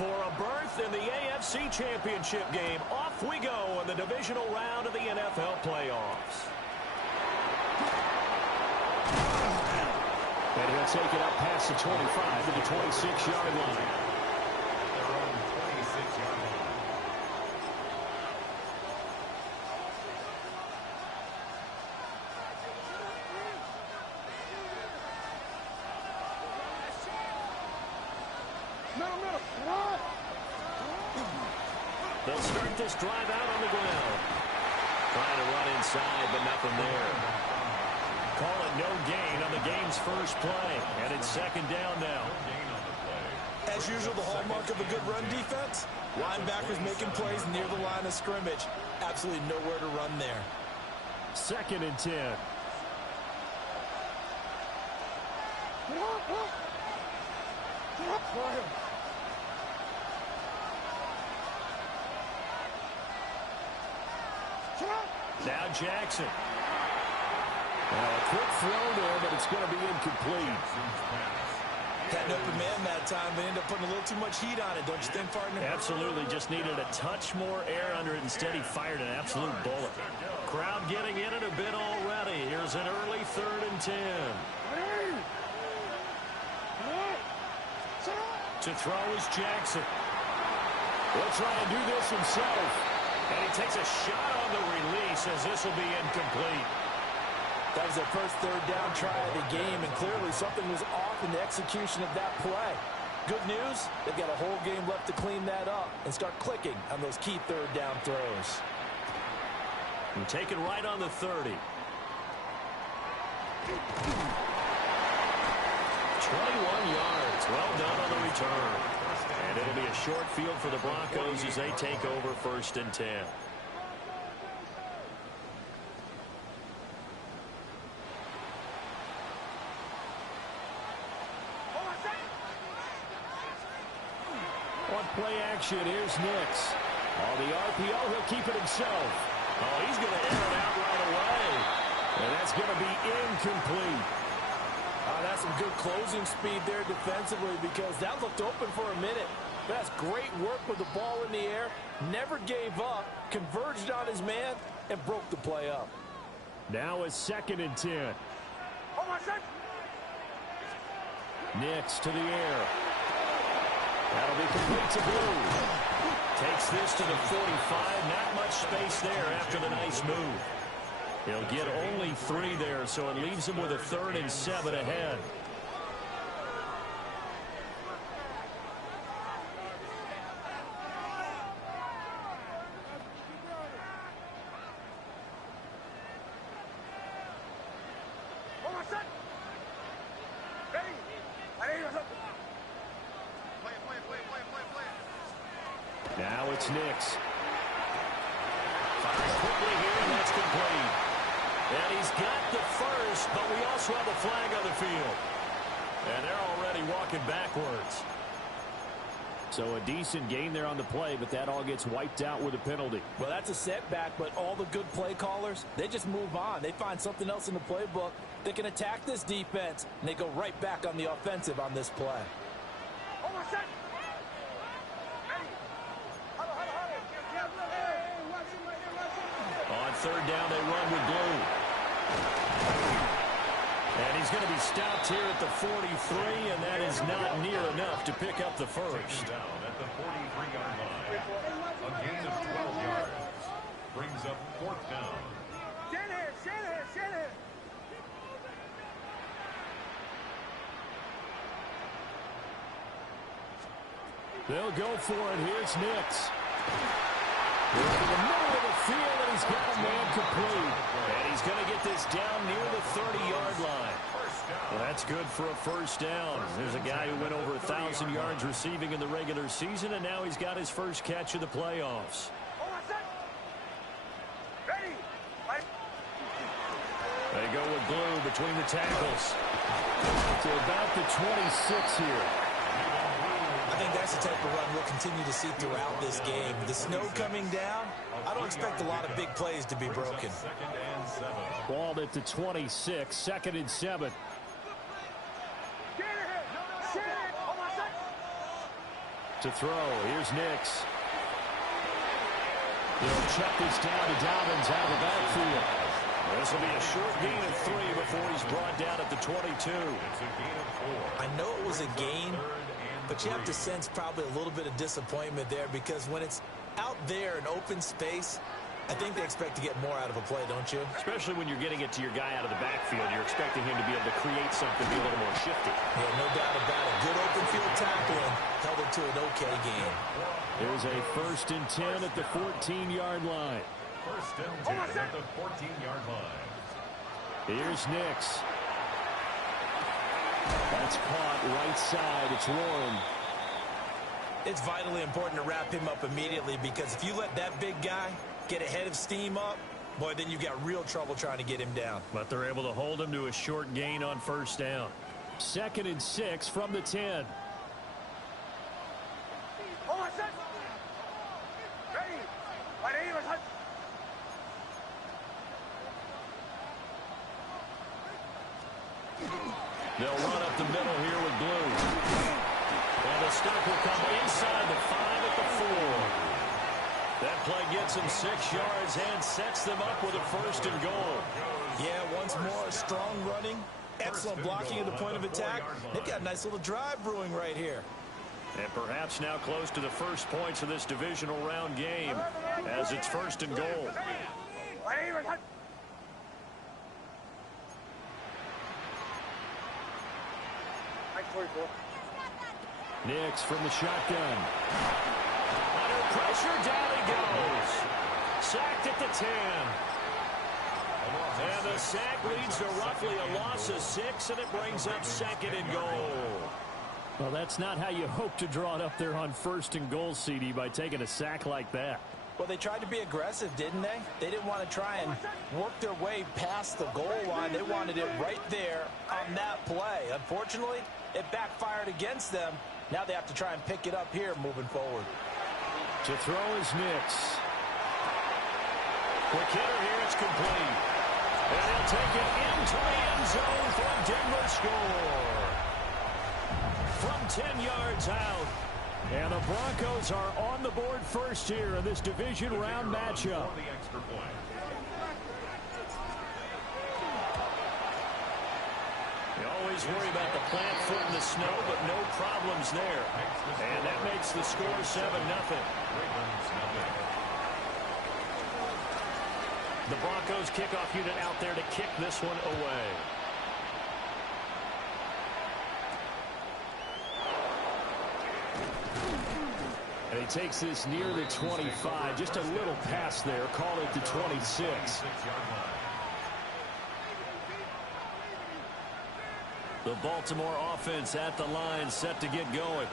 for a berth in the AFC Championship game. Off we go in the divisional round of the NFL playoffs. And he'll take it up past the 25 to the 26-yard line. They're on the 26-yard line. They'll start this drive out on the ground. Trying to run inside, but nothing there. Call it no gain on the game's first play. And it's second down now. As usual, the hallmark of a good run defense, linebackers making plays near the line of scrimmage. Absolutely nowhere to run there. Second and 10. Now Jackson. A quick throw there, but it's going to be incomplete. Had an open man that time, but ended up putting a little too much heat on it, don't you think, partner? Absolutely. Just needed a touch more air under it. Instead, he fired an absolute bullet. Crowd getting in it a bit already. Here's an early 3rd and 10. To throw is Jackson. He'll try to do this himself. And he takes a shot on the release as this will be incomplete. That was their first 3rd down try of the game, and clearly something was off in the execution of that play. Good news, they've got a whole game left to clean that up and start clicking on those key 3rd down throws. And take it right on the 30. 21 yards. Well done on the return. And it'll be a short field for the Broncos as they take over 1st and 10. On play action, here's Nix. On the RPO, he'll keep it himself. Oh, he's going to air it out right away. And that's going to be incomplete. That's some good closing speed there defensively, because that looked open for a minute. That's great work with the ball in the air. Never gave up, converged on his man, and broke the play up. Now it's 2nd and 10. Nix to the air. That'll be complete to Blue. Takes this to the 45. Not much space there after the nice move. He'll get only 3 there, so it leaves him with a 3rd and 7 ahead. Now it's Nix. Fires quickly here, and that's complete. And he's got the first, but we also have a flag on the field. And they're already walking backwards. So a decent gain there on the play, but that all gets wiped out with a penalty. Well, that's a setback, but all the good play callers, they just move on. They find something else in the playbook. They can attack this defense, and they go right back on the offensive on this play. On 3rd down, they run with Blue. And he's going to be stopped here at the 43, and that is not near enough to pick up the first. Down at the 43-yard line. A gain of 12 yards. Brings up 4th down. They'll go for it. Here's Nix. In the middle of the field, and he's got a man complete. And he's going to get this down near the 30-yard line. Well, that's good for a first down. There's a guy who went over 1,000 yards receiving in the regular season, and now he's got his first catch of the playoffs. They go with Blue between the tackles. To about the 26 here. I think that's the type of run we'll continue to see throughout this game. The snow coming down, I don't expect a lot of big plays to be broken. Ball at the 26, 2nd and 7. To throw, here's Nix. He'll check this down to Dobbins out of the backfield. This will be a short gain of 3 before he's brought down at the 22. It's a gain of 4. I know it was a gain, but you have to sense probably a little bit of disappointment there because when it's out there in open space, I think they expect to get more out of a play, don't you? Especially when you're getting it to your guy out of the backfield. You're expecting him to be able to create something, be a little more shifty. Yeah, no doubt about it. Good open field tackling held it to an okay game. There's a 1st and 10 at the 14-yard line. 1st and 10 at the 14-yard line. Here's Nix. That's caught right side. It's Warren. It's vitally important to wrap him up immediately because if you let that big guy get ahead of steam up, boy, then you've got real trouble trying to get him down. But they're able to hold him to a short gain on 1st down. 2nd and 6 from the 10. They'll run up the middle here with Blue. And the stop will come inside the 5 at the 4. That play gets them 6 yards and sets them up with a 1st and goal. Yeah, once more, strong running, excellent blocking at the point of attack. They've got a nice little drive brewing right here. And perhaps now close to the first points of this divisional round game as it's 1st and goal. Nix from the shotgun. Under pressure, down he goes. Sacked at the 10. And the sack leads to roughly a loss of 6, and it brings up 2nd and goal. Well, that's not how you hope to draw it up there on 1st and goal, CD, by taking a sack like that. Well, they tried to be aggressive, didn't they? They didn't want to try and work their way past the goal line. They wanted it right there on that play. Unfortunately, it backfired against them. Now they have to try and pick it up here moving forward. To throw is Nix. Quick hitter here, it's complete. And he'll take it into the end zone for a Denver score. From 10 yards out. And the Broncos are on the board first here in this division round matchup. You always worry about the plant foot in the snow, but no problems there. And that makes the score 7-0. The Broncos kickoff unit out there to kick this one away. And he takes this near the 25. Just a little pass there. Call it the 26. The Baltimore offense at the line, set to get going.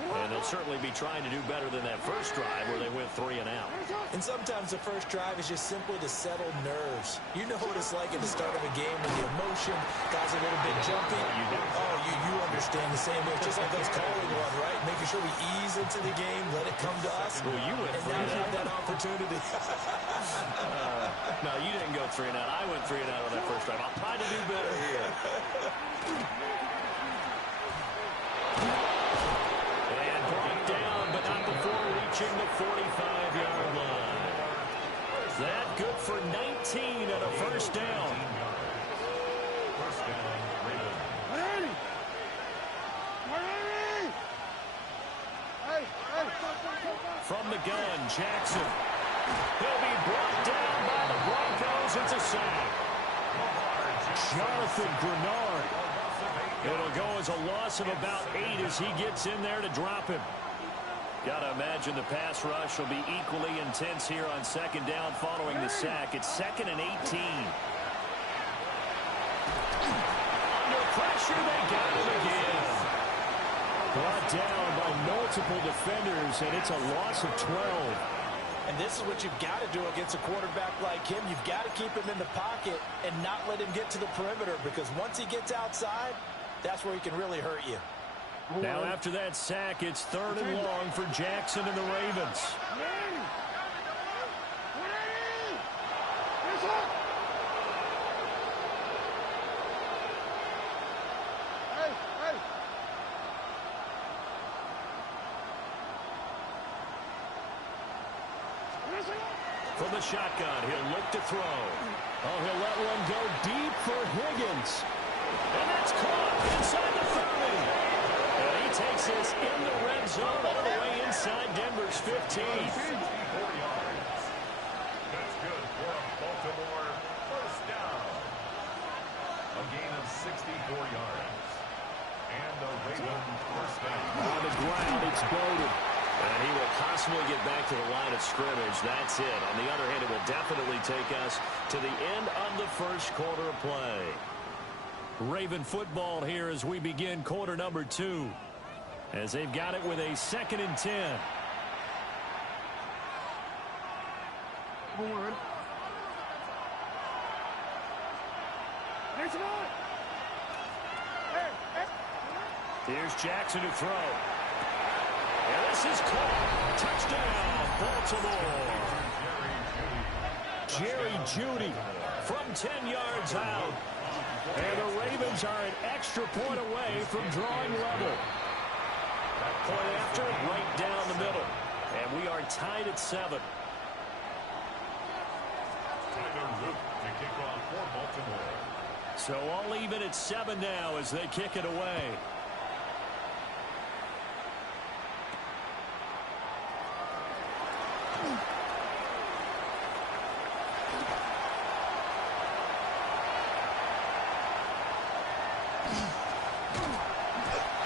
And they'll certainly be trying to do better than that first drive where they went 3 and out. And sometimes the first drive is just simply to settle nerves. You know what it's like at the start of a game when the emotion, guys a little bit jumpy. Oh, you understand the same way. It's just like us calling one, right? Making sure we ease into the game, let it come to us. Well, you went and now you have that opportunity. No, you didn't go 3 and out. I went 3 and out on that first drive. I'll try to do better here. Down, but not before reaching the 45-yard line. That good for 19 and a 1st down. From the gun, Jackson. He'll be brought down by the Broncos. It's a sack. Jonathan Grenard. It'll go as a loss of about 8 as he gets in there to drop him. Got to imagine the pass rush will be equally intense here on 2nd down following the sack. It's 2nd and 18. Under pressure, they got him again. Brought down by multiple defenders, and it's a loss of 12. And this is what you've got to do against a quarterback like him. You've got to keep him in the pocket and not let him get to the perimeter, because once he gets outside, that's where he can really hurt you. Now after that sack, it's 3rd and long for Jackson and the Ravens. From the shotgun, he'll look to throw. Oh, he'll let one go deep for Higgins. And that's caught inside the 30. And he takes this in the red zone all the way inside Denver's 15. 64 yards. That's good for a Baltimore first down. A gain of 64 yards. And the Ravens first down. On the ground, it's Bowden. And he will possibly get back to the line of scrimmage. That's it. On the other hand, it will definitely take us to the end of the first quarter of play. Raven football here as we begin quarter number 2. As they've got it with a 2nd and 10. Here's Jackson to throw. And this is caught. Touchdown, Baltimore. Jerry Jeudy from 10 yards out. And the Ravens are an extra point away from drawing level. That point after, right down the middle. And we are tied at 7. Tyler Luke to kick off for Baltimore. So all even at 7 now as they kick it away.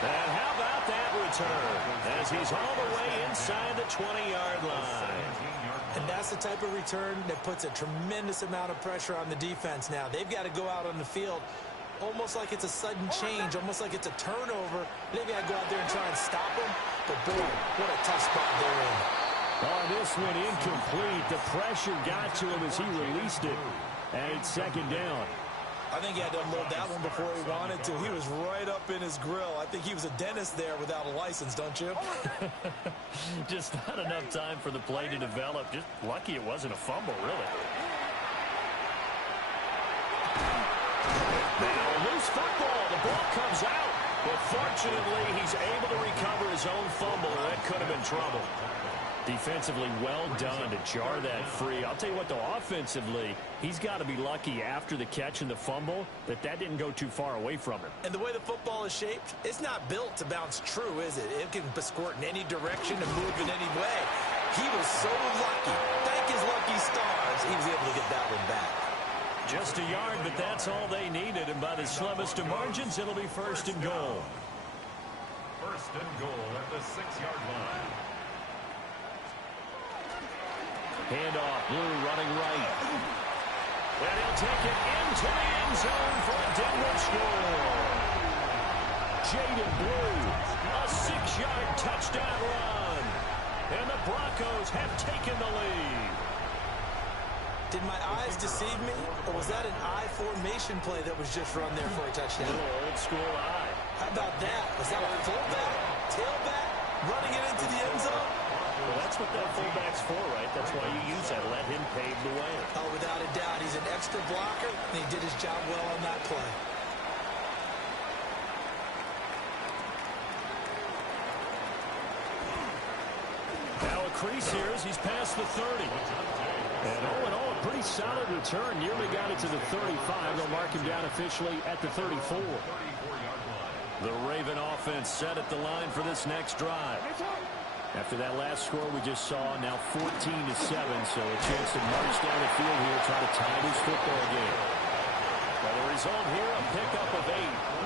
And how about that return as he's all the way inside the 20-yard line. And that's the type of return that puts a tremendous amount of pressure on the defense now. They've got to go out on the field almost like it's a sudden change, almost like it's a turnover. They've got to go out there and try and stop them. But, boy, what a tough spot they're in. Oh, this one incomplete. The pressure got to him as he released it. And it's 2nd down. I think he had to unload that one before he wanted to. He was right up in his grill. I think he was a dentist there without a license, don't you? Just not enough time for the play to develop. Just lucky it wasn't a fumble, really. Now, loose football. The ball comes out. But fortunately, he's able to recover his own fumble, or that could have been trouble. Defensively, well done to jar that free. I'll tell you what, though, offensively, he's got to be lucky after the catch and the fumble that didn't go too far away from him. And the way the football is shaped, it's not built to bounce true, is it? It can squirt in any direction and move in any way. He was so lucky. Thank his lucky stars, he was able to get that one back. Just a yard, but that's all they needed. And by the slimmest of margins, it'll be 1st and goal. 1st and goal at the 6-yard line. Handoff, Blue running right. And he'll take it into the end zone for a Denver score. Jaden Blue, a 6-yard touchdown run. And the Broncos have taken the lead. Did my eyes deceive me, or was that an I formation play that was just run there for a touchdown? A little old school eye. How about that? Was that a fullback, tailback, running it into the end zone? Well, that's what that fullback's for, right? That's why you use that. Let him pave the way. Oh, without a doubt. He's an extra blocker, and he did his job well on that play. Now a crease here as he's past the 30. And all in all, a pretty solid return. Nearly got it to the 35. They'll mark him down officially at the 34. The Raven offense set at the line for this next drive. After that last score we just saw, now 14-7, so a chance to march down the field here, try to tie this football game. Well, the result here, a pickup of 8.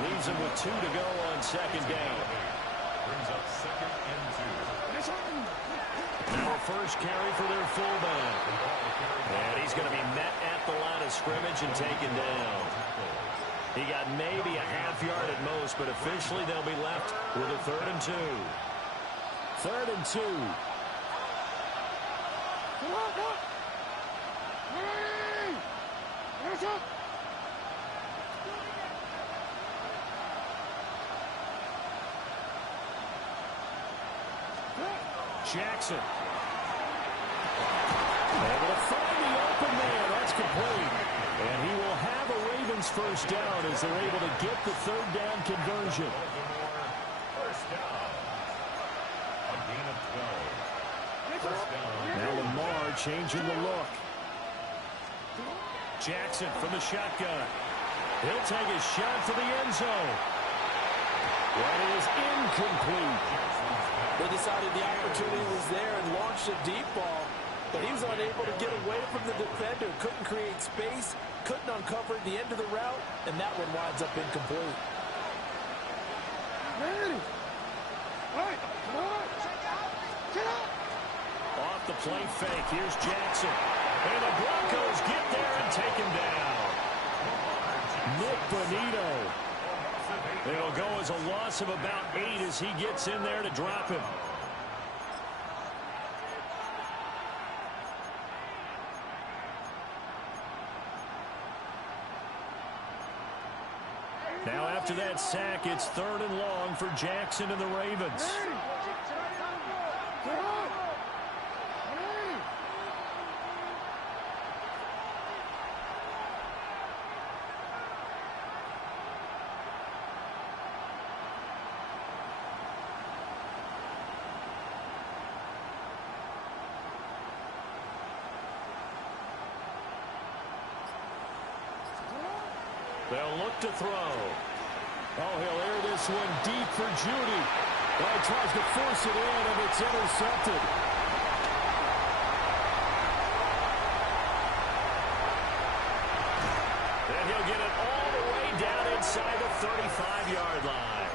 Leaves him with 2 to go on 2nd down. Brings up 2nd and 2. Now a first carry for their fullback. And he's going to be met at the line of scrimmage and taken down. He got maybe a half yard at most, but officially they'll be left with a 3rd and 2. 3rd and 2. Jackson. Able to find the open man. That's complete. And he will have a Ravens first down as they're able to get the 3rd down conversion. First down. A gain of 12. First down. Now Lamar changing the look. Jackson from the shotgun. He'll take a shot to the end zone. That is incomplete. They decided the opportunity was there and launched a deep ball, but he was unable to get away from the defender. Couldn't create space, couldn't uncover the end of the route, and that one winds up incomplete. Off the play fake, here's Jackson. And the Broncos get there and take him down. Nick Bonito. It'll go as a loss of about 8 as he gets in there to drop him. Now after that sack, it's 3rd and long for Jackson and the Ravens. They'll look to throw. Oh, he'll air this one deep for Judy. Well, he tries to force it in, and it's intercepted. And he'll get it all the way down inside the 35-yard line.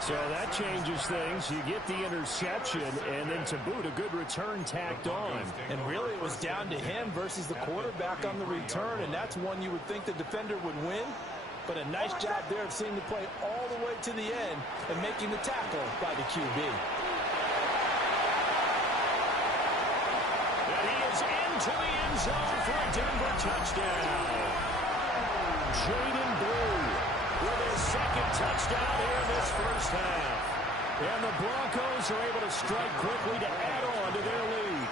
So that changes things. You get the interception, and then to boot, a good return tacked on. And really, it was down to him versus the quarterback on the return, and that's one you would think the defender would win. But a nice job there of seeing the play all the way to the end and making the tackle by the QB. And he is into the end zone for a Denver touchdown. Jaden Blue with his 2nd touchdown here in this first half. And the Broncos are able to strike quickly to add on to their lead.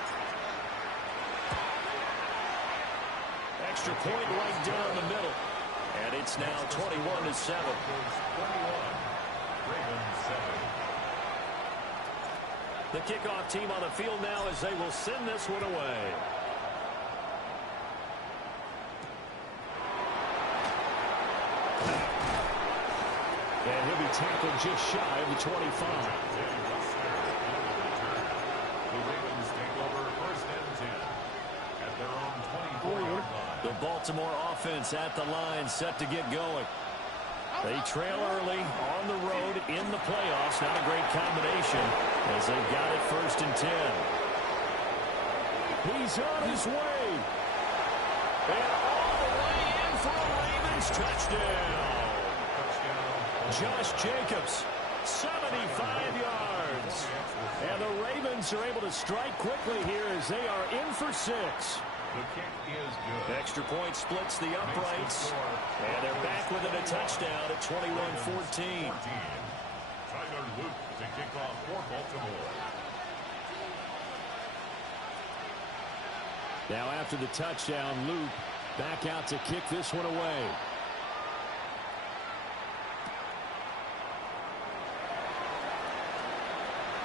Extra point right down the middle. And it's now 21-7. The kickoff team on the field now as they will send this one away. And he'll be tackled just shy of the 25. The Ravens take over 1st and 10 at their own 24-yard line. The Baltimore offense at the line, set to get going. They trail early on the road in the playoffs. Not a great combination as they've got it 1st and 10. He's on his way. And all the way in for a Ravens touchdown. Josh Jacobs, 75 yards. And the Ravens are able to strike quickly here as they are in for 6. The kick is good. Extra point splits the uprights. And they're back within a touchdown at 21-14. Tyler Luke to kick off for Baltimore. Now after the touchdown, Luke back out to kick this one away.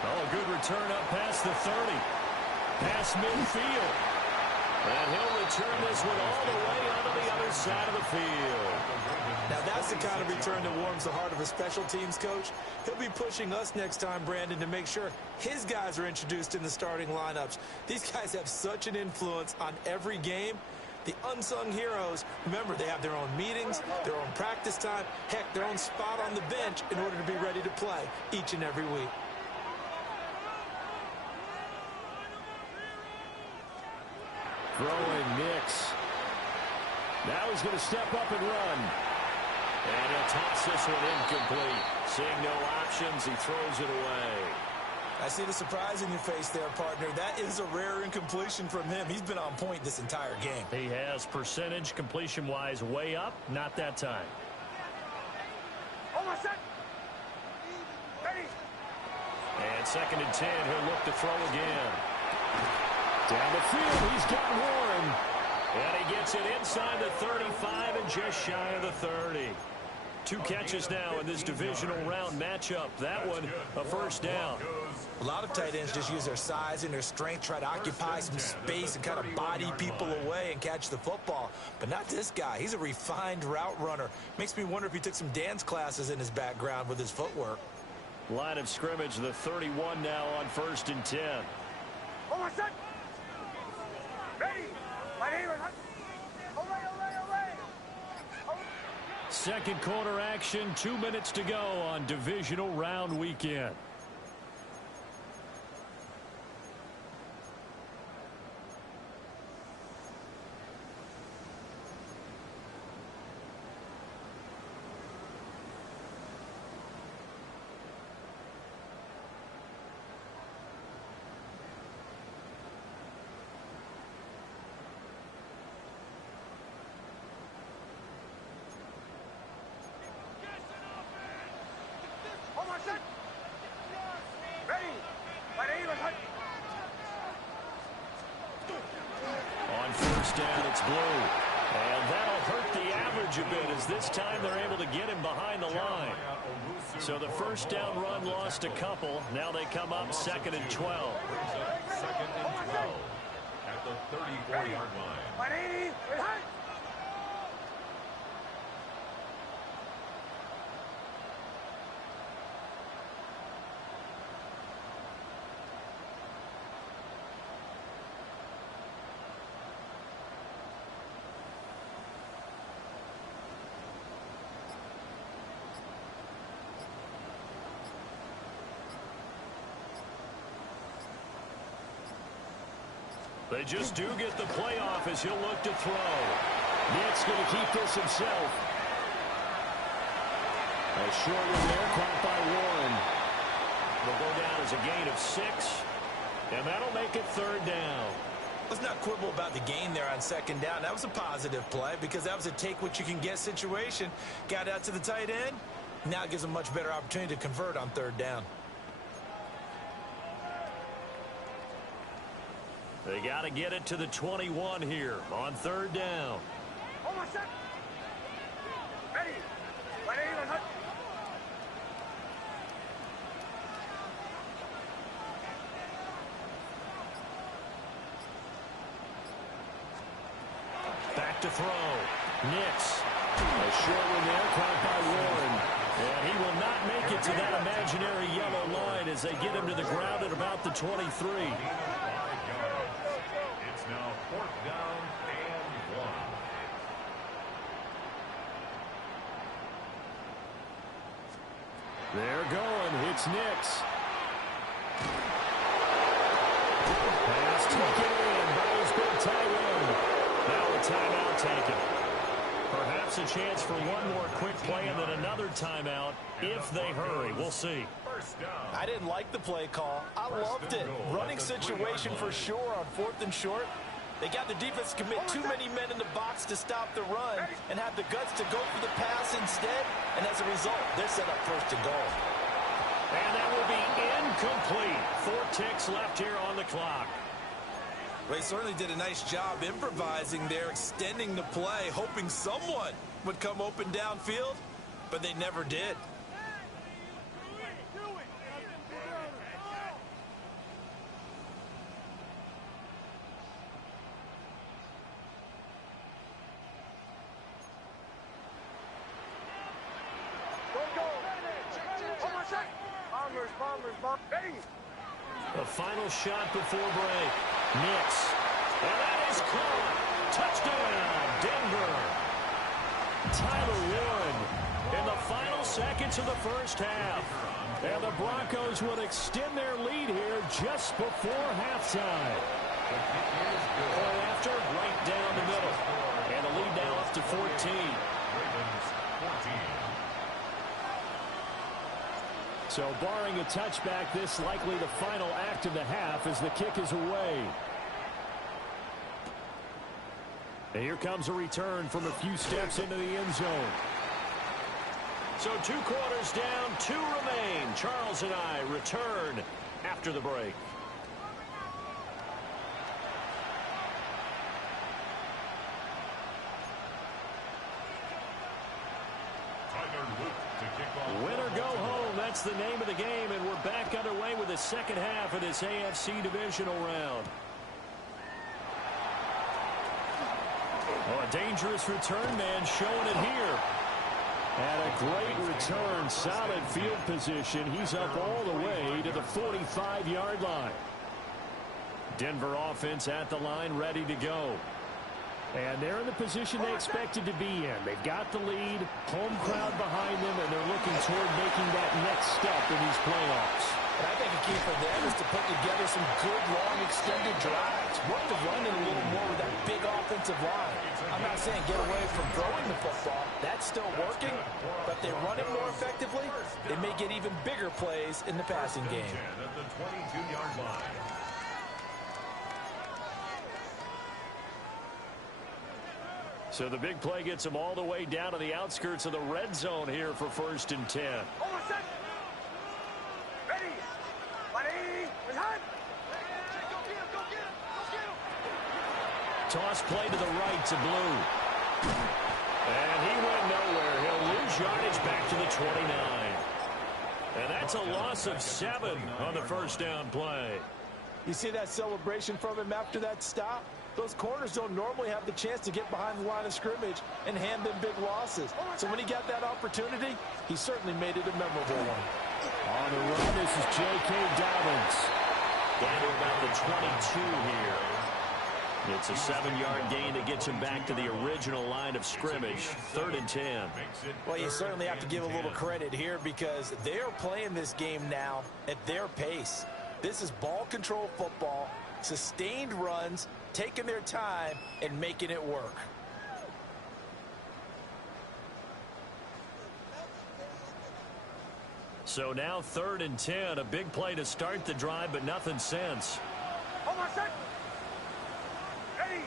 Oh, a good return up past the 30. Past midfield. And he'll return this one all the way onto the other side of the field. Now that's the kind of return that warms the heart of a special teams coach. He'll be pushing us next time, Brandon, to make sure his guys are introduced in the starting lineups. These guys have such an influence on every game. The unsung heroes, remember, they have their own meetings, their own practice time, heck, their own spot on the bench in order to be ready to play each and every week. Throwing Nix. Now he's going to step up and run. And he'll toss this one incomplete. Seeing no options, he throws it away. I see the surprise in your face there, partner. That is a rare incompletion from him. He's been on point this entire game. He has percentage completion-wise way up. Not that time. And 2nd and 10, he'll look to throw again. Down the field, he's got Warren. And he gets it inside the 35 and just shy of the 30. 2 catches now in this divisional round matchup. That one, a first down. A lot of tight ends just use their size and their strength, try to occupy some space and kind of body people away and catch the football. But not this guy. He's a refined route runner. Makes me wonder if he took some dance classes in his background with his footwork. Line of scrimmage, the 31 now on 1st and 10. Second quarter action, 2 minutes to go on divisional round weekend. On first down, it's Blue. And that'll hurt the average a bit as this time they're able to get him behind the line. So the first down run lost a couple. Now they come up 2nd and 12. Second and 12 at the 34-yard line. They just do get the playoff as he'll look to throw. Nick's going to keep this himself. A short one there, caught by Warren. Will go down as a gain of 6, and that'll make it 3rd down. Let's not quibble about the gain there on 2nd down. That was a positive play because that was a take-what-you-can-get situation. Got out to the tight end. Now it gives them a much better opportunity to convert on 3rd down. They got to get it to the 21 here on 3rd down. Back to throw. Nix. A short one there, caught by Warren. And he will not make it to that imaginary yellow line as they get him to the ground at about the 23. Now 4th down and 1. They're going. It's Nix. Pass taken in by his big tight end. Now a timeout taken. Perhaps a chance for one more quick play and then another timeout if they hurry. We'll see. I didn't like the play call. I loved it. Running situation for sure on 4th and short. They got the defense to commit too many men in the box to stop the run and have the guts to go for the pass instead. And as a result, they're set up 1st and goal. And that will be incomplete. 4 ticks left here on the clock. They certainly did a nice job improvising there, extending the play, hoping someone would come open downfield, but they never did. The final shot before break. Nix. And that is caught. Touchdown, Denver. Tyler Warren in the final seconds of the first half. And the Broncos would extend their lead here just before halftime. Point after, right down the middle. And the lead now up to 14. So barring a touchback, this likely the final act of the half as the kick is away. And here comes a return from a few steps into the end zone. So 2 quarters down, 2 remain. Charles and I return after the break. Tyler that's the name of the game, and we're back underway with the second half of this AFC Divisional round. Oh, a dangerous return man showing it here. And a great return, solid field position. He's up all the way to the 45-yard line. Denver offense at the line, ready to go. And they're in the position they expected to be in. They've got the lead, home crowd behind them, and they're looking toward making that next step in these playoffs. And I think a key for them is to put together some good, long, extended drives. Work the running a little more with that big offensive line. I'm not saying get away from throwing the football. That's still working, but they run it more effectively. They may get even bigger plays in the passing game. At the 22-yard line. So the big play gets them all the way down to the outskirts of the red zone here for 1st and 10. Ready. Toss play to the right to Blue. And he went nowhere. He'll lose yardage back to the 29. And that's a loss of 7 on the first down play. You see that celebration from him after that stop? Those corners don't normally have the chance to get behind the line of scrimmage and hand them big losses. So when he got that opportunity, he certainly made it a memorable one. On the run, this is J.K. Dobbins. Down to about the 22 here. It's a 7-yard gain that gets him back to the original line of scrimmage. 3rd and 10. Well, you certainly have to give a little credit here because they are playing this game now at their pace. This is ball control football, sustained runs, taking their time and making it work. So now 3rd and 10, a big play to start the drive, but nothing since. Hold on a second. Ready.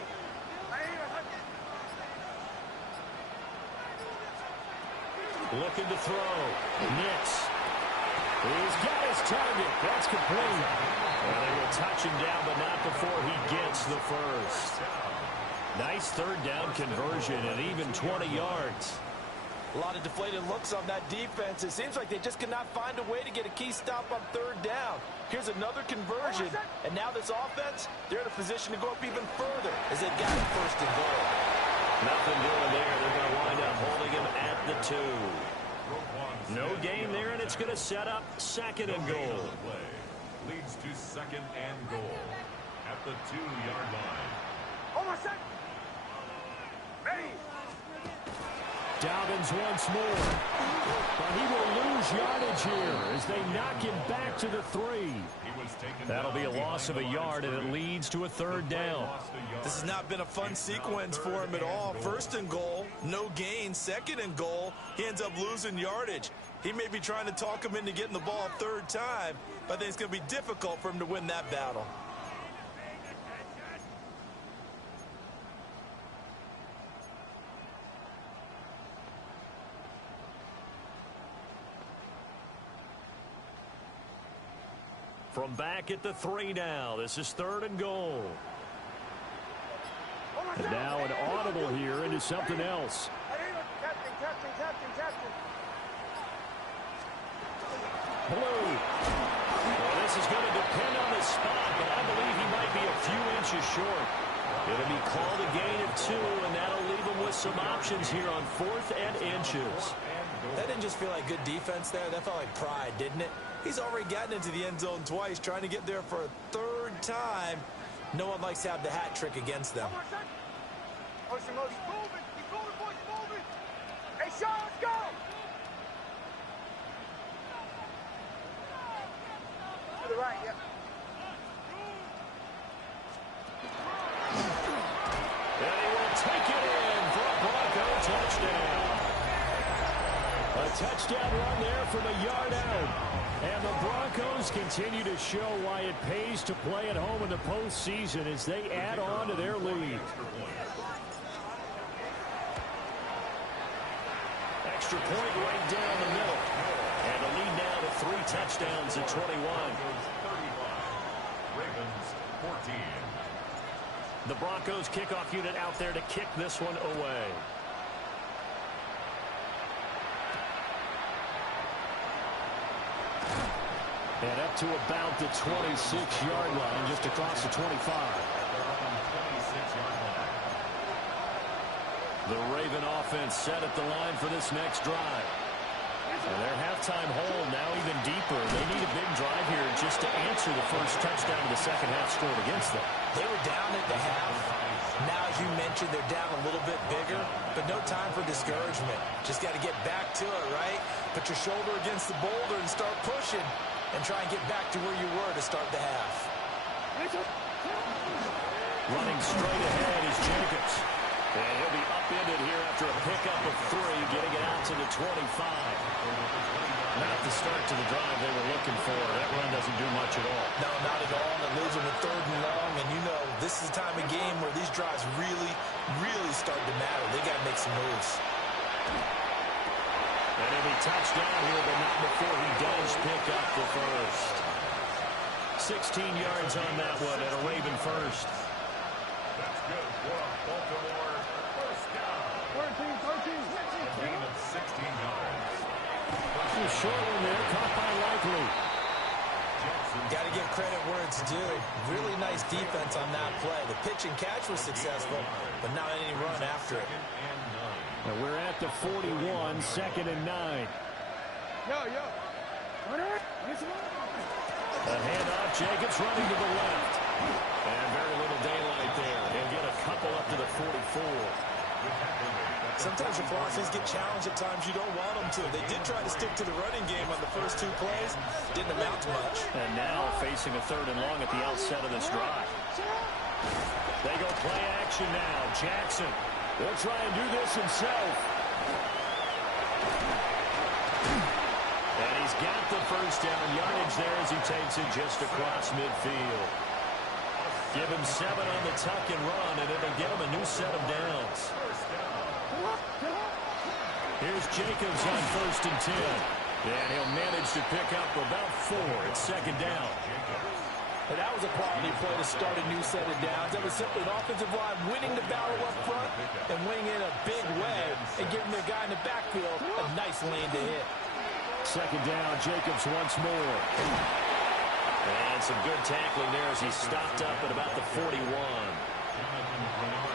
Looking to throw. Nix. He's got his target. That's complete. Well, they will touch him down, but not before he gets the first. Nice 3rd down conversion and even 20 yards. A lot of deflated looks on that defense. It seems like they just cannot find a way to get a key stop on 3rd down. Here's another conversion, and now this offense, they're in a position to go up even further as they've got 1st and goal. Nothing doing there. They're going to wind up holding him at the 2. No gain there, and it's going to set up 2nd and goal. Leads to 2nd and goal at the 2-yard line. Hold on a second. Ready. Dobbins once more. But he will lose yardage here as they knock him back to the 3. That'll be a loss of a yard, and it leads to a 3rd down. This has not been a fun sequence for him at all. 1st and goal, no gain. 2nd and goal, he ends up losing yardage. He may be trying to talk him into getting the ball a 3rd time, but I think it's going to be difficult for him to win that battle. From back at the 3 now, this is 3rd and goal. And now an audible here into something else. Blue. Well, this is going to depend on the spot, but I believe he might be a few inches short. It'll be called a gain of 2, and that'll leave him with some options here on 4th and inches. That didn't just feel like good defense there. That felt like pride, didn't it? He's already gotten into the end zone twice, trying to get there for a 3rd time. No one likes to have the hat trick against them. Motion. Moving. Keep moving, boys. Moving. Hey, Sean, let's go. To the right, yep. And he will take it in for a Bronco touchdown. A touchdown run there from a yard out. And the Broncos continue to show why it pays to play at home in the postseason as they add on to their lead. Extra point right down the middle. And the lead now to 3 touchdowns at 21. Ravens 14. The Broncos kickoff unit out there to kick this one away. And up to about the 26-yard line, just across the 25. The Raven offense set at the line for this next drive. And their halftime hole now even deeper. They need a big drive here just to answer the first touchdown of the second half scored against them. They were down at the half. Now, as you mentioned, they're down a little bit bigger, but no time for discouragement. Just got to get back to it, right? Put your shoulder against the boulder and start pushing and try and get back to where you were to start the half. Running straight ahead is Jacobs. And he'll be upended here after a pickup of 3, getting it out to the 25. Not the start to the drive they were looking for. That run doesn't do much at all. No, not at all. And it leaves them with 3rd and long. And you know, this is the time of game where these drives really, really start to matter. They got to make some moves. And he'll be touched down here, but not before he does pick up the first. 16 yards on that one and a Raven first. That's good for Baltimore. First down. 13. A gain of 16 yards. A short one there, caught by Likely. Got to give credit where it's due. Really nice defense on that play. The pitch and catch was successful, but not any run after it. And we're at the 41, 2nd and 9. Yo. A handoff, Jacobs running to the left. And very little daylight there. He'll get a couple up to the 44. Sometimes your offense get challenged at times you don't want them to. They did try to stick to the running game on the first 2 plays. Didn't amount to much. And now facing a 3rd and long at the outset of this drive. They go play action now. Jackson will try and do this himself. And he's got the first down yardage there as he takes it just across midfield. Give him 7 on the tuck and run, and it'll get him a new set of downs. Here's Jacobs on 1st and 10. And he'll manage to pick up about 4 at 2nd down. And that was a quality play to start a new set of downs. That was simply an offensive line winning the battle up front and winning in a big way and giving their guy in the backfield a nice lane to hit. 2nd down, Jacobs once more. And some good tackling there as he stopped up at about the 41.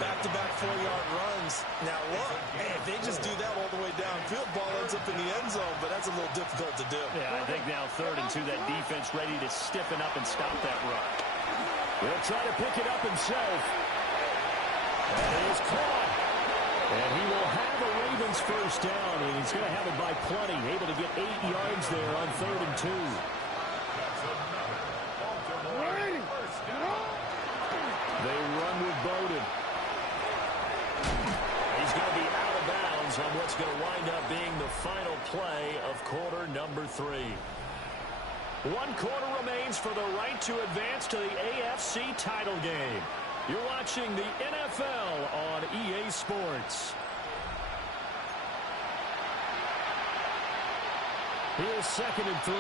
Back-to-back 4-yard runs. Now look, man, if they just do that all the way downfield, ball ends up in the end zone, but that's a little difficult to do. Yeah, I think now 3rd and 2, that defense ready to stiffen up and stop that run. He'll try to pick it up himself. And it is caught. And he will have a Ravens first down, and he's going to have it by plenty. Able to get 8 yards there on 3rd and 2. They run with Bowden. He's going to be out of bounds on what's going to wind up being the final play of quarter number 3. 1 quarter remains for the right to advance to the AFC title game. You're watching the NFL on EA Sports. Here's 2nd and 3.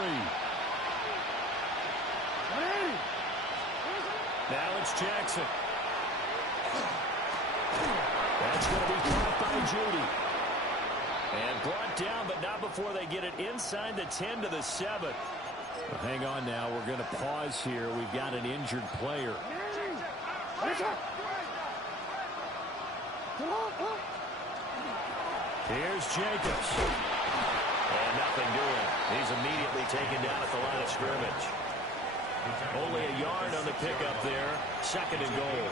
Now it's Jackson. That's going to be caught by Judy. And brought down, but not before they get it inside the 10 to the 7. Well, hang on now. We're going to pause here. We've got an injured player. Here's Jacobs. And nothing doing. He's immediately taken down at the line of scrimmage. Only a yard on the pickup there. 2nd and goal.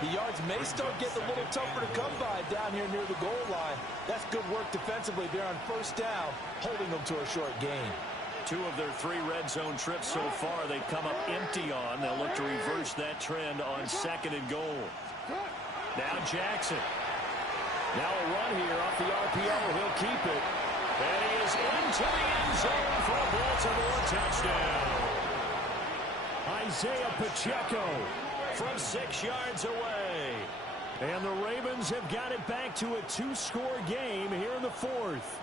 The yards may start getting a little tougher to come by down here near the goal line. That's good work defensively there on 1st down, holding them to a short gain. 2 of their 3 red zone trips so far they've come up empty on. They'll look to reverse that trend on 2nd and goal. Now Jackson. Now a run here off the RPO. He'll keep it. And he is into the end zone for a Baltimore touchdown. Isaiah Pacheco from 6 yards away. And the Ravens have got it back to a 2-score game here in the 4th.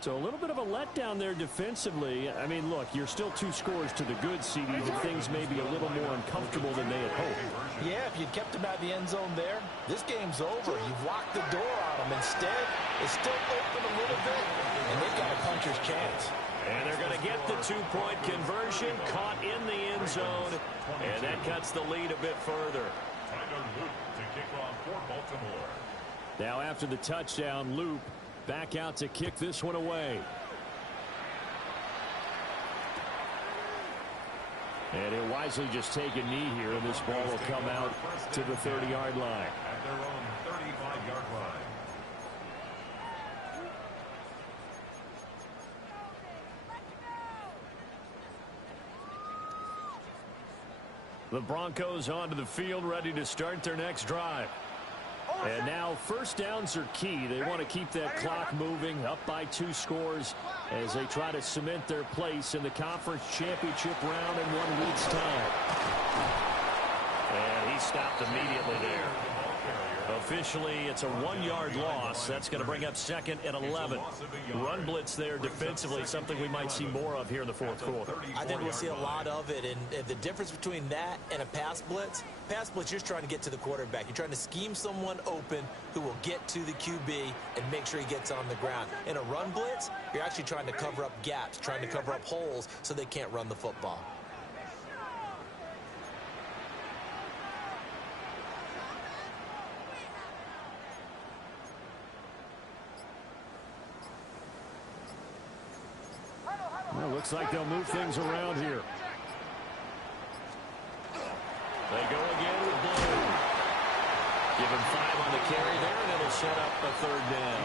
So a little bit of a letdown there defensively. I mean, look, you're still 2 scores to the good, CD, but things may be a little more uncomfortable than they had hoped. Yeah, if you'd kept him out of the end zone there, this game's over. You've locked the door on him. Instead, it's still open a little bit, and they've got a puncher's chance. And they're going to get the 2-point conversion, caught in the end zone, and that cuts the lead a bit further. Tyler Loop to kick off for Baltimore. Now after the touchdown, Loop back out to kick this one away. And he'll wisely just take a knee here, and this ball will come out to the 30-yard line. At their own 35-yard line. The Broncos onto the field, ready to start their next drive. And now first downs are key. They want to keep that clock moving, up by 2 scores as they try to cement their place in the conference championship round in 1 week's time. And he stopped immediately there. Officially, it's a 1-yard loss. That's going to bring up 2nd and 11. Run blitz there defensively, something we might see more of here in the 4th quarter. I think we'll see a lot of it, and the difference between that and a pass blitz, you're just trying to get to the quarterback. You're trying to scheme someone open who will get to the QB and make sure he gets on the ground. In a run blitz, you're actually trying to cover up gaps, trying to cover up holes so they can't run the football. Well, looks like they'll move things around here. They go again with Blue. Give him 5 on the carry there, and it'll set up a 3rd down.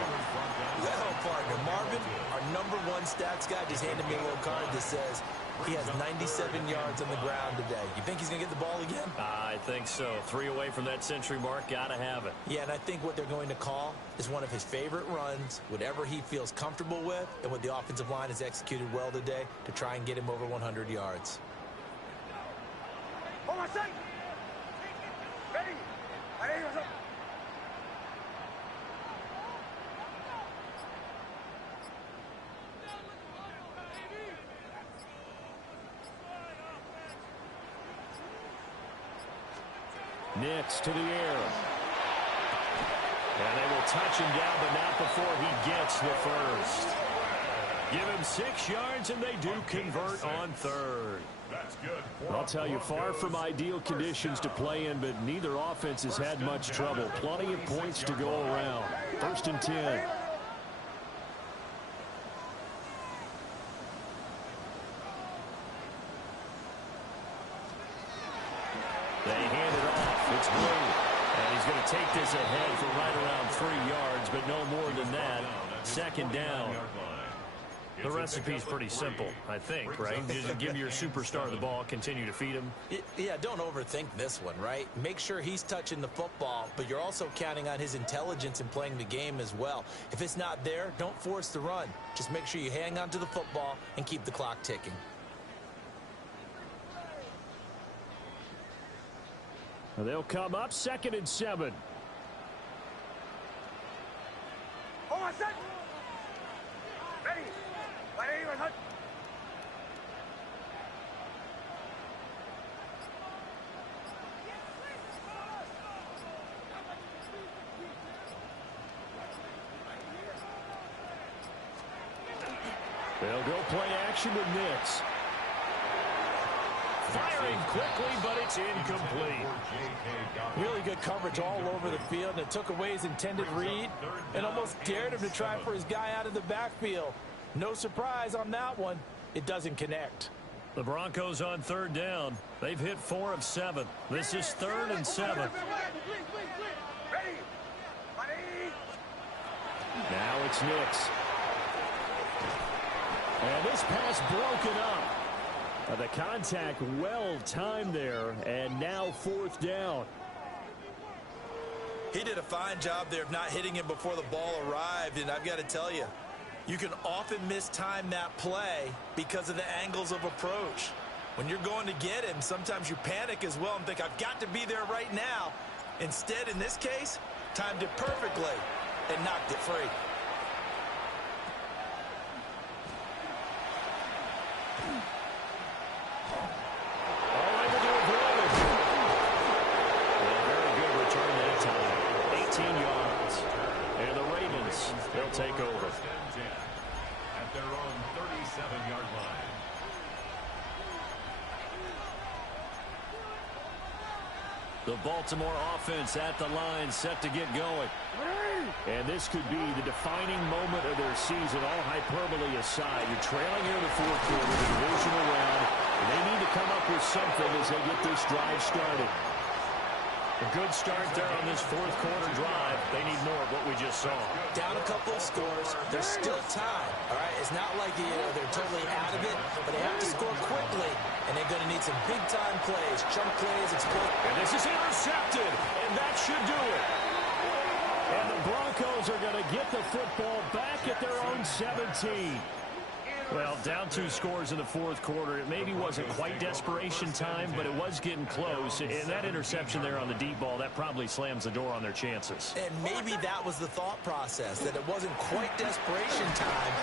Well, partner, Marvin, our #1 stats guy, just handed me a little card that says he has 97 yards on the ground today. You think he's going to get the ball again? I think so. 3 away from that century mark. Got to have it. Yeah, and I think what they're going to call is one of his favorite runs, whatever he feels comfortable with, and what the offensive line has executed well today to try and get him over 100 yards. Hold on, second. Ready. Ready. Nix to the air. And they will touch him down, but not before he gets the first. Give him 6 yards, and they do convert on 3rd. That's good. I'll tell you, far from ideal conditions to play in, but neither offense has had much trouble. Plenty of points to go around. 1st and 10. They hand it off. It's Blue. And he's going to take this ahead for right around 3 yards, but no more than that. 2nd down. The recipe's pretty simple, I think, right? Just give your superstar the ball, continue to feed him. Yeah, don't overthink this one, right? Make sure he's touching the football, but you're also counting on his intelligence in playing the game as well. If it's not there, don't force the run. Just make sure you hang on to the football and keep the clock ticking. They'll come up 2nd and 7. Hold on, second. Ready. Ready. Ready. They'll go play action with Nix. Firing quickly, but it's incomplete. Really good coverage all over the field, and it took away his intended read and almost dared him to try for his guy out of the backfield. No surprise on that one. It doesn't connect. The Broncos on 3rd down. They've hit 4 of 7. This is 3rd and 7. Ready. Ready. Now it's Nix. And this pass broken up. The contact well timed there, and now 4th down. He did a fine job there of not hitting him before the ball arrived, and I've got to tell you, you can often mistime that play because of the angles of approach. When you're going to get him, sometimes you panic as well and think, I've got to be there right now. Instead, in this case, timed it perfectly and knocked it free. The Baltimore offense at the line, set to get going. And this could be the defining moment of their season, all hyperbole aside. You're trailing here in the fourth quarter, the divisional round. And they need to come up with something as they get this drive started. A good start there on this fourth quarter drive. They need more of what we just saw. Down a couple of scores. There's still time, all right? It's not like they're totally out of it, but they have to score quickly, and they're going to need some big-time plays, chunk plays, explode. And this is intercepted, and that should do it. And the Broncos are going to get the football back at their own 17. Well, down 2 scores in the fourth quarter. It maybe wasn't quite desperation time, but it was getting close. And that interception there on the deep ball, that probably slams the door on their chances. And maybe that was the thought process, that it wasn't quite desperation time.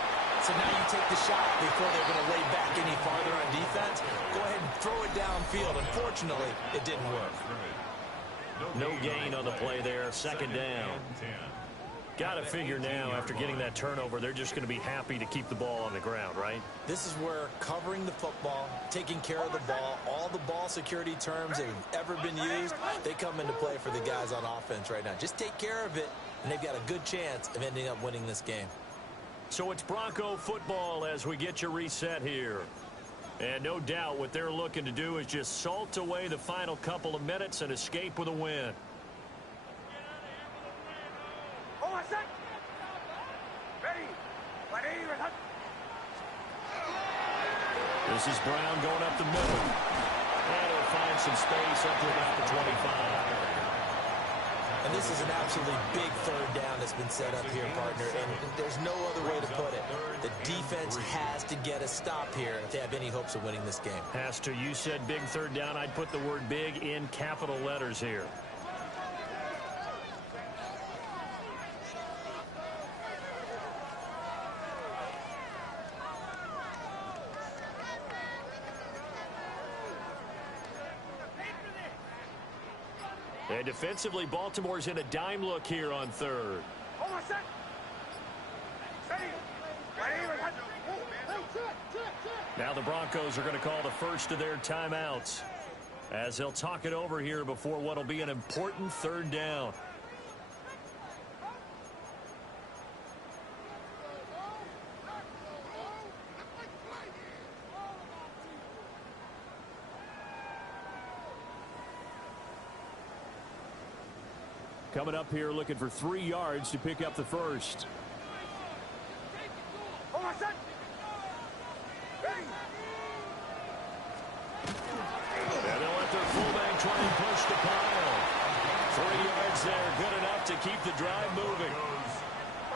So now you take the shot before they're going to lay back any farther on defense. Go ahead and throw it downfield. Unfortunately, it didn't work. No gain on the play there. Second down. Got to figure now, after getting that turnover, they're just going to be happy to keep the ball on the ground, right? This is where covering the football, taking care of the ball, all the ball security terms that have ever been used, they come into play for the guys on offense right now. Just take care of it, and they've got a good chance of ending up winning this game. So it's Bronco football as we get you reset here. And no doubt what they're looking to do is just salt away the final couple of minutes and escape with a win. This is Brown going up the middle. And he'll find some space up to about the 25. And this is an absolutely big third down that's been set up here, partner. And there's no other way to put it. The defense has to get a stop here if they have any hopes of winning this game. Pastor, you said big third down. I'd put the word big in capital letters here. And defensively, Baltimore's in a dime look here on third. Now the Broncos are going to call the first of their timeouts as they'll talk it over here before what will be an important third down. Coming up here looking for 3 yards to pick up the first. And they'll let their fullback try and push the pile. 3 yards there, good enough to keep the drive moving.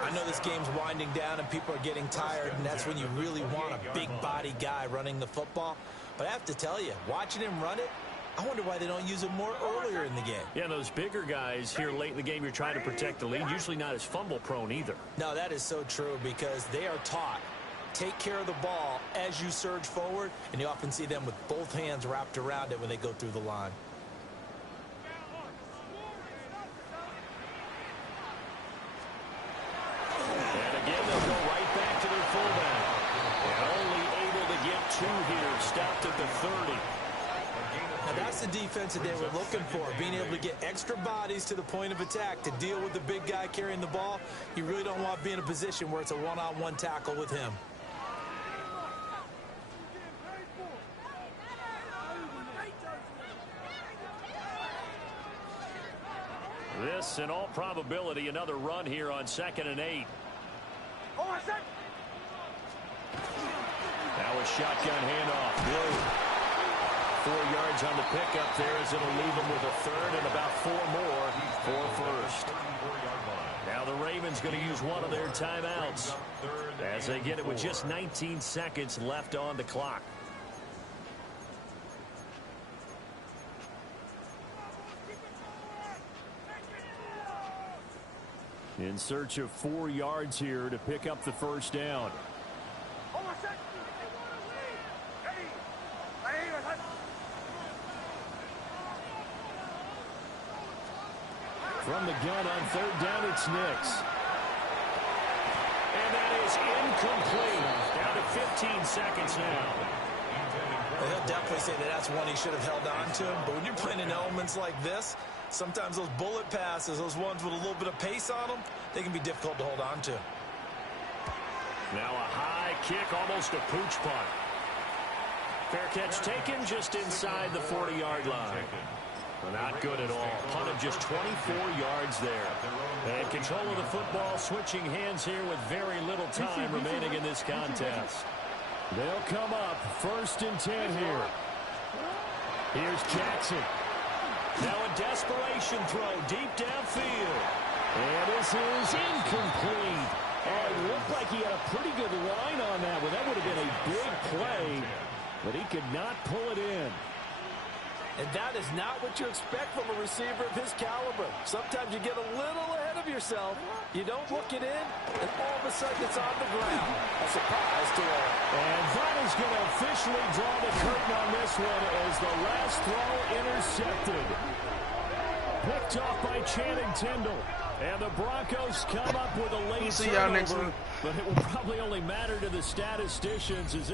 I know this game's winding down and people are getting tired, and that's when you really want a big body guy running the football. But I have to tell you, watching him run it, I wonder why they don't use him more earlier in the game. Yeah, those bigger guys here late in the game, you're trying to protect the lead, usually not as fumble prone either. No, that is so true because they are taught. Take care of the ball as you surge forward, and you often see them with both hands wrapped around it when they go through the line. And again, they'll go right back to their fullback. And only able to get 2 here, stopped at the 30. Now that's the defense that they were looking for, being able to get extra bodies to the point of attack to deal with the big guy carrying the ball. You really don't want to be in a position where it's a one-on-one tackle with him. This, in all probability, another run here on 2nd and 8. Now a shotgun handoff. Blue. 4 yards on the pickup there as it'll leave them with a third and about 4 more for first. Now the Ravens going to use one of their timeouts as they get it with just 19 seconds left on the clock. In search of 4 yards here to pick up the first down. From the gun on third down, it's Nix. And that is incomplete. Down to 15 seconds now. Well, he'll definitely say that that's one he should have held on to. But when you're playing an element moments like this, sometimes those bullet passes, those ones with a little bit of pace on them, they can be difficult to hold on to. Now a high kick, almost a pooch punt. Fair catch taken just inside the 40-yard line. Not good at all. Punt of just 24 yards there. And control of the football switching hands here with very little time remaining in this contest. They'll come up 1st and 10 here. Here's Jackson. Now a desperation throw deep downfield. And this is incomplete. Oh, it looked like he had a pretty good line on that one. That would have been a big play, but he could not pull it in. And that is not what you expect from a receiver of his caliber. Sometimes you get a little ahead of yourself. You don't look it in, and all of a sudden it's on the ground. A surprise to all. And that is going to officially draw the curtain on this one as the last throw intercepted. Picked off by Channing Tindall. And the Broncos come up with a late turnover, but it will probably only matter to the statisticians as